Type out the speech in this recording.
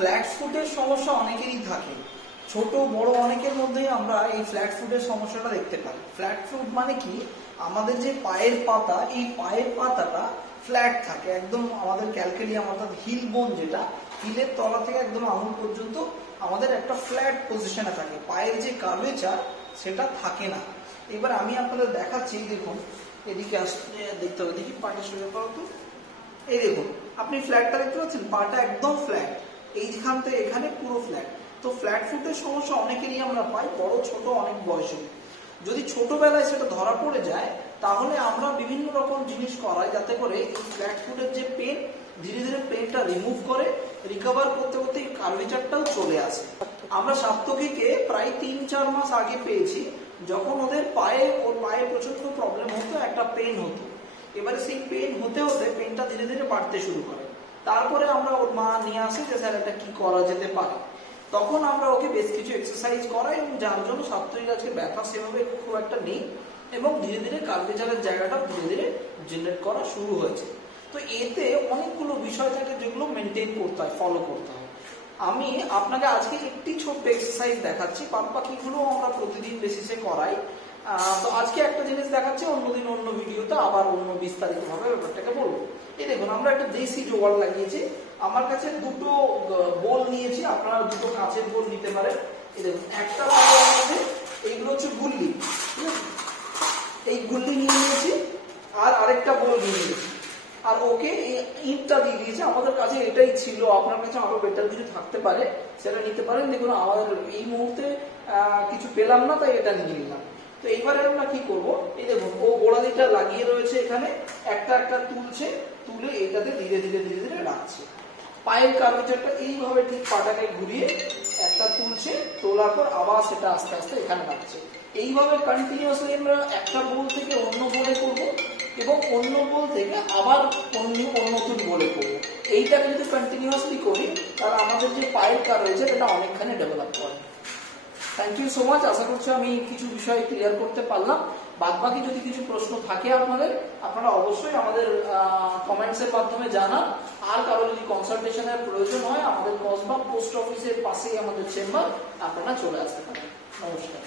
Flat ফুটের সমস্যা অনেকেরই থাকে, ছোট বড় অনেকের মধ্যেই আমরা এই ফ্ল্যাট ফুটের সমস্যাটা দেখতে পাই। ফ্ল্যাট ফুট মানে কি, আমাদের যে পায়ের পাতা, এই পায়ের পাতাটা ফ্ল্যাট থাকে একদম, আমাদের ক্যালকেলিয়াম অর্থাৎ হিল বোন, যেটা হিলের তলা থেকে একদম আঙুল পর্যন্ত আমাদের একটা ফ্ল্যাট পজিশনে থাকে, পায়ের যে কার্ভেচার সেটা থাকে না। এবার আমি আপনাদের দেখাচ্ছি, দেখুন এদিকে আসলে দেখতে হবে, দেখি পাটা সোজা করো তো। এই দেখুন আপনি ফ্ল্যাটটা দেখতে পাচ্ছেন, পাটা একদম ফ্ল্যাট, এইখান থেকে এখানে পুরো ফ্ল্যাট। তো ফ্ল্যাট ফুটের সমস্যা অনেকেরই আমরা পাই, বড় ছোট অনেক বয়সে। যদি ছোটবেলায় সেটা ধরা পড়ে যায় তাহলে আমরা বিভিন্ন রকম জিনিস করাই যাতে করে এই ফ্ল্যাট ফুটের যে পেন, ধীরে ধীরে পেনটা রিমুভ করে রিকভার করতে করতে এই কার্ভেচারটাও চলে আসে। আমরা সাপ্তকীকে প্রায় ৩-৪ মাস আগে পেয়েছি, যখন ওর পায়ে প্রচন্ড প্রবলেম হতো, একটা পেন হতো। এবারে সেই পেন হতে হতে পেনটা ধীরে ধীরে বাড়তে শুরু করে। তারপরে আমরা ওর মা নিয়ে আসি যে স্যার এটা কি করা যেতে পারে। তখন আমরা ওকে বেশ কিছু এক্সারসাইজ করাই, এবং যার জন্য সাপ্তহিক আজকে ব্যথা সেভাবে খুব একটা নেই, এবং ধীরে ধীরে কার্ভেচারের জায়গাটা ধীরে ধীরে জেনারেট করা শুরু হয়েছে। তো এতে অনেকগুলো বিষয় থাকে যেগুলো মেনটেন করতে হয়, ফলো করতে হয়। আমি আপনাকে আজকে একটি ছোট্ট এক্সারসাইজ দেখাচ্ছি, বাদ বাকিগুলো আমরা প্রতিদিন বেসিসে করাই। তো আজকে একটা জিনিস দেখাচ্ছি, অন্যদিন অন্য ভিডিওতে আবার অন্য বিস্তারিত ভাবে ব্যাপারটাকে বলবো। এই দেখুন আমরা একটা দেশি জোগাড় লাগিয়েছি, আমার কাছে দুটো বোল নিয়েছি, আপনারা দুটো কাঁচের বোল নিতে পারেন। এই দেখুন একটা বোলের মধ্যে এইগুলো হচ্ছে গুল্লি, এই গুল্লি নিয়ে নিয়েছি, আর আরেকটা বোল নিয়ে নিয়েছি, আর ওকে এই ইটটা দিয়ে দিয়েছে। আমাদের কাছে এটাই ছিল, আপনার কাছে আরো বেটার কিছু থাকতে পারে, সেটা নিতে পারেন। দেখুন আমাদের এই মুহূর্তে কিছু পেলাম না, তাই এটা নিয়ে নিলাম। তো এইবারে আমরা কি করবো, এই দেখুন ও গোড়ালিটা লাগিয়ে রয়েছে এখানে, একটা একটা তুলছে, তুলে এটাতে ধীরে ধীরে ধীরে ধীরে রাখছে। পায়ের কার্ভেচারটা এইভাবে ঠিক পাটাকে ঘুরিয়ে একটা তুলছে, তোলার পর আবার সেটা আস্তে আস্তে এখানে রাখছে। এইভাবে কন্টিনিউয়াসলি আমরা একটা বোল থেকে অন্য বোলে করবো, এবং অন্য বোল থেকে আবার অন্য নতুন বোলে করবো। এইটা যদি কন্টিনিউয়াসলি করি তাহলে আমাদের যে পায়ের কার্ভেচার এটা অনেকখানি ডেভেলপ করে। থ্যাংক ইউ সো মাচ, আশা করছি আমি কিছু বিষয় ক্লিয়ার করতে পারলাম। বাদ বাকি যদি কিছু প্রশ্ন থাকে আপনারা অবশ্যই আমাদের কমেন্টসের মাধ্যমে জানান। আর কারো যদি কনসালটেশনের প্রয়োজন হয়, আমাদের কসবা পোস্ট অফিসের পাশেই আমাদের চেম্বার, আপনারা চলে আসতে পারেন। নমস্কার।